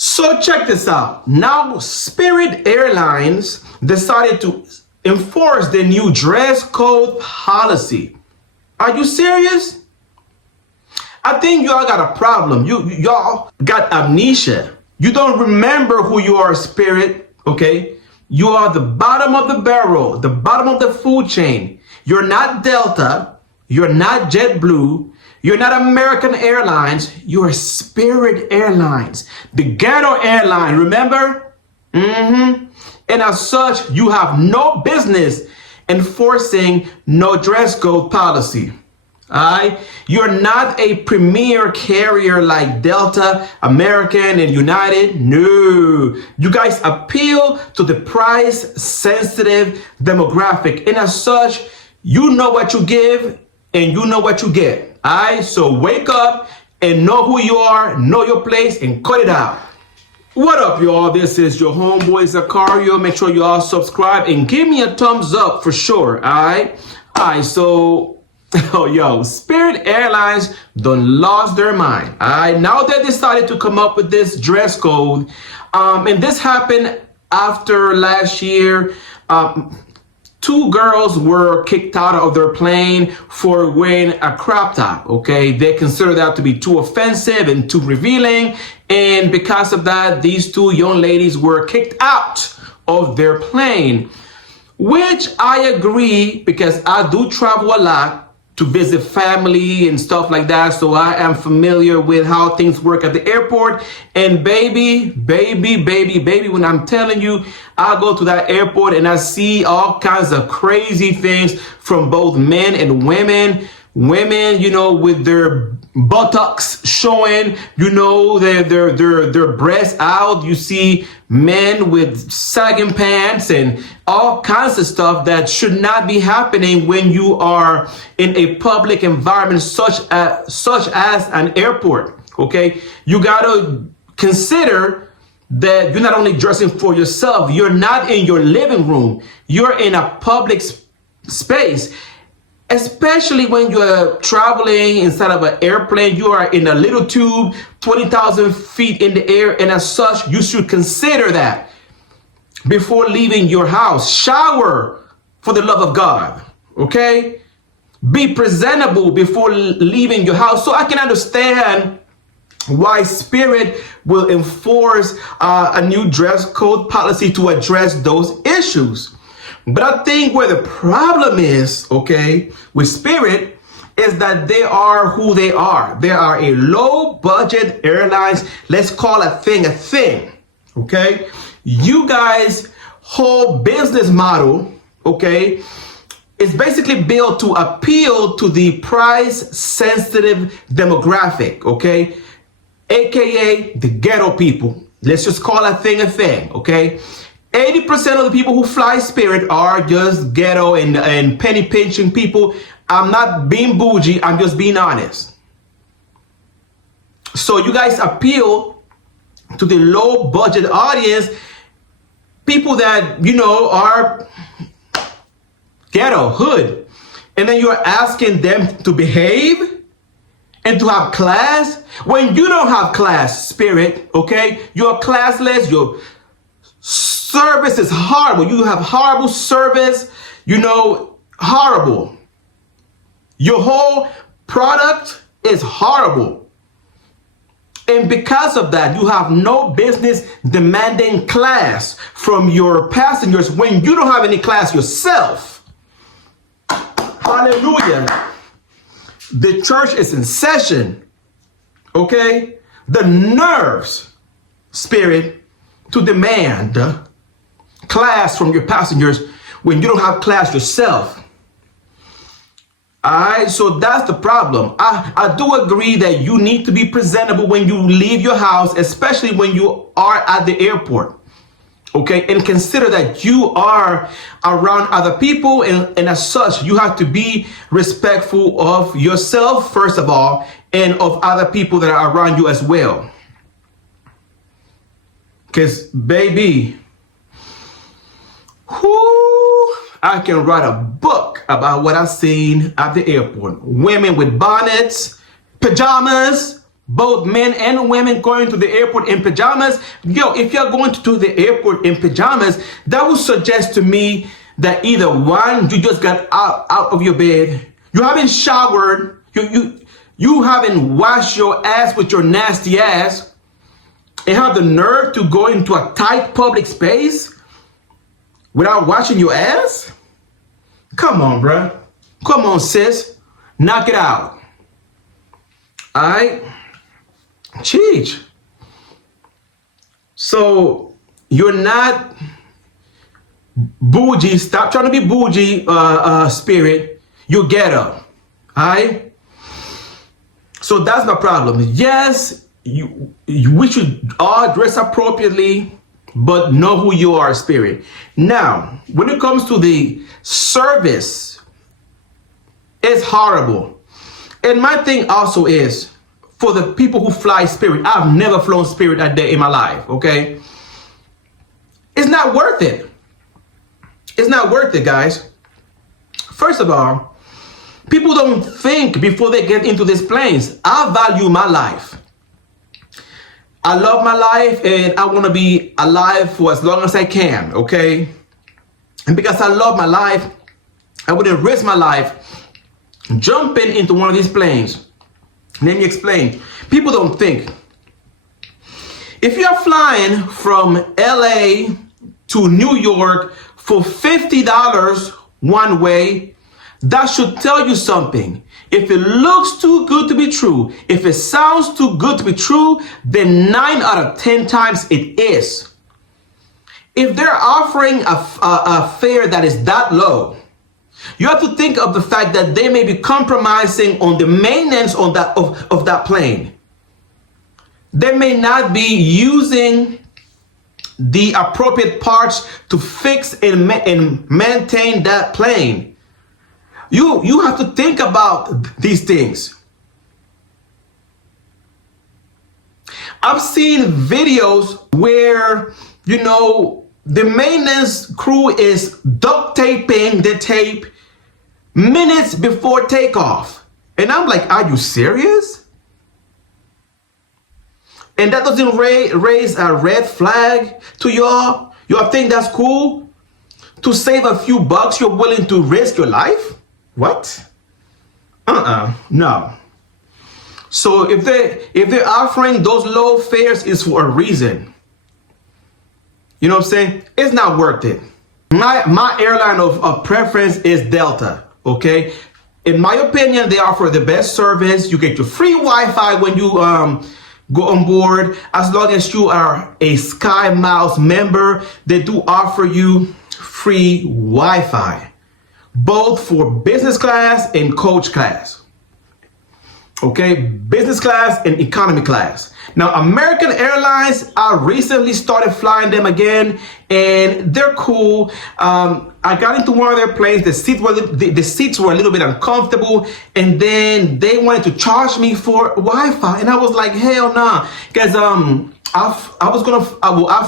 So check this out. Now, Spirit Airlines decided to enforce the new dress code policy. Are you serious? I think y'all got a problem. Y'all got amnesia. You don't remember who you are, Spirit, okay? You are the bottom of the barrel, the bottom of the food chain. You're not Delta. You're not JetBlue. You're not American Airlines. You're Spirit Airlines, the ghetto airline, remember? And as such, you have no business enforcing no dress code policy. Alright? You're not a premier carrier like Delta, American, and United. No. You guys appeal to the price sensitive demographic. And as such, you know what you give and you know what you get. Alright? So wake up and know who you are, know your place, and cut it out. What up, y'all? This is your homeboy Zacario. Make sure you all subscribe and give me a thumbs up for sure. Alright? Alright, so Spirit Airlines done lost their mind. Alright, now they decided to come up with this dress code. And this happened after last year. Two girls were kicked out of their plane for wearing a crop top. Okay, they consider that to be too offensive and too revealing. And because of that, these two young ladies were kicked out of their plane, which I agree, because I do travel a lot to visit family and stuff like that. So I am familiar with how things work at the airport. And baby, when I'm telling you, I go to that airport and I see all kinds of crazy things from both men and women. Women, you know, with their buttocks showing, you know, their breasts out. You see men with sagging pants and all kinds of stuff that should not be happening when you are in a public environment such as an airport. Okay, you gotta consider that you're not only dressing for yourself, you're not in your living room, you're in a public space. Especially when you're traveling inside of an airplane, you are in a little tube, 20,000 feet in the air, and as such, you should consider that before leaving your house. Shower, for the love of God, okay? Be presentable before leaving your house. So I can understand why Spirit will enforce a new dress code policy to address those issues. But I think where the problem is, okay, with Spirit is that they are who they are. They are a low budget airlines. Let's call a thing, okay? You guys' whole business model, okay, is basically built to appeal to the price sensitive demographic, okay? AKA the ghetto people. Let's just call a thing, okay? 80% of the people who fly Spirit are just ghetto and penny pinching people. I'm not being bougie, I'm just being honest. So you guys appeal to the low budget audience, people that, you know, are ghetto, hood. And then you're asking them to behave and to have class when you don't have class, Spirit, okay? You're classless, you're service is horrible. You have horrible service, you know, horrible. Your whole product is horrible. And because of that, you have no business demanding class from your passengers when you don't have any class yourself. Hallelujah. The church is in session, okay? The nerves, Spirit, to demand class from your passengers when you don't have class yourself. Alright, so that's the problem. I do agree that you need to be presentable when you leave your house, especially when you are at the airport. Okay, and consider that you are around other people, and as such, you have to be respectful of yourself, first of all, and of other people that are around you as well. Because, baby, I can write a book about what I've seen at the airport. Women with bonnets, pajamas, both men and women going to the airport in pajamas. Yo, if you're going to the airport in pajamas, that would suggest to me that either one, you just got out of your bed, you haven't showered, you haven't washed your ass with your nasty ass, and have the nerve to go into a tight public space without washing your ass? Come on, bruh. Come on, sis. Knock it out. All right? Cheech. So you're not bougie. Stop trying to be bougie, Spirit. You're ghetto. All right? So that's my problem. Yes, we should all dress appropriately, but know who you are, Spirit. Now, when it comes to the service, it's horrible. And my thing also is, for the people who fly Spirit, I've never flown Spirit a day in my life, okay? It's not worth it. It's not worth it, guys. First of all, people don't think before they get into these planes. I value my life. I love my life, and I want to be alive for as long as I can, okay? And because I love my life, I wouldn't risk my life jumping into one of these planes. Let me explain. People don't think. If you're flying from LA to New York for $50 one way, that should tell you something. If it looks too good to be true, if it sounds too good to be true, then 9 out of 10 times it is. If they're offering a fare that is that low, you have to think of the fact that they may be compromising on the maintenance on that of that plane. They may not be using the appropriate parts to fix and maintain that plane. You have to think about these things. I've seen videos where, the maintenance crew is duct taping the tape minutes before takeoff. And I'm like, are you serious? And that doesn't raise a red flag to y'all? Y'all think that's cool? To save a few bucks, you're willing to risk your life? What? No. So if they're offering those low fares, it's for a reason. You know what I'm saying? It's not worth it. My airline of preference is Delta, okay? In my opinion, they offer the best service. You get your free Wi-Fi when you go on board. As long as you are a Sky Miles member, they do offer you free Wi-Fi, both for business class and coach class. Okay, business class and economy class. Now, American Airlines, I recently started flying them again, and they're cool. I got into one of their planes. The seats were a little bit uncomfortable, and then they wanted to charge me for Wi-Fi, and I was like, hell nah, because I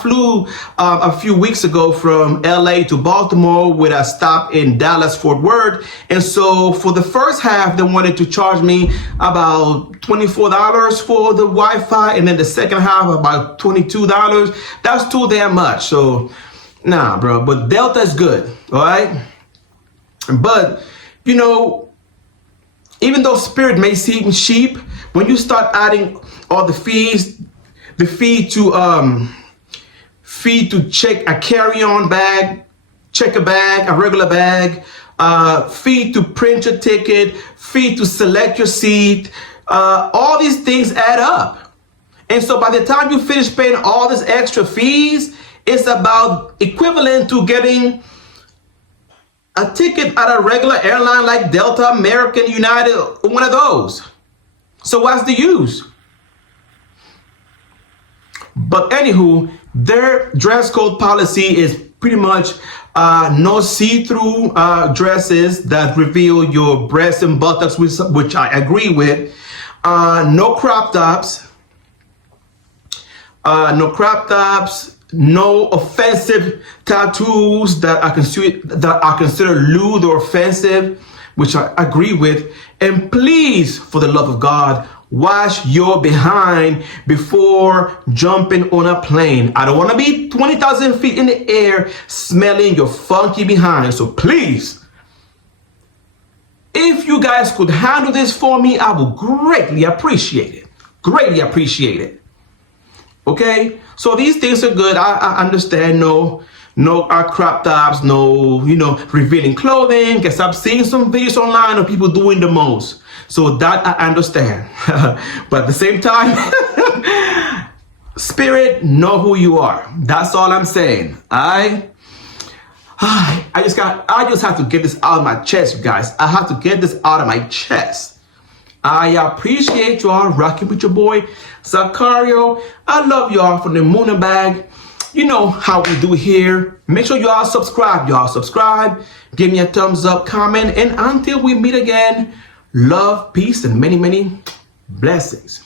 flew a few weeks ago from LA to Baltimore with a stop in Dallas, Fort Worth. And so for the first half, they wanted to charge me about $24 for the Wi-Fi. And then the second half, about $22. That's too damn much. So nah, bro, but Delta is good. All right. But, even though Spirit may seem cheap, when you start adding all the fees, the fee to check a carry-on bag, check a bag, a regular bag, fee to print your ticket, fee to select your seat, all these things add up. And so by the time you finish paying all these extra fees, it's about equivalent to getting a ticket at a regular airline like Delta, American, United, one of those. So what's the use? But anywho, their dress code policy is pretty much no see-through dresses that reveal your breasts and buttocks, which I agree with. No crop tops. No offensive tattoos that are considered lewd or offensive, which I agree with. And please, for the love of God, wash your behind before jumping on a plane. I don't want to be 20,000 feet in the air smelling your funky behind. So please, if you guys could handle this for me, I would greatly appreciate it. Greatly appreciate it. Okay? So these things are good. I understand. No crop tops, no, revealing clothing. Guess I've seen some videos online of people doing the most. So that I understand. But at the same time, Spirit, know who you are. That's all I'm saying. I just have to get this out of my chest, you guys. I have to get this out of my chest. I appreciate y'all rocking with your boy Zakario. I love y'all from the Moon Bag. You know how we do here. Make sure y'all subscribe. Give me a thumbs up, comment, and until we meet again, love, peace, and many, many blessings.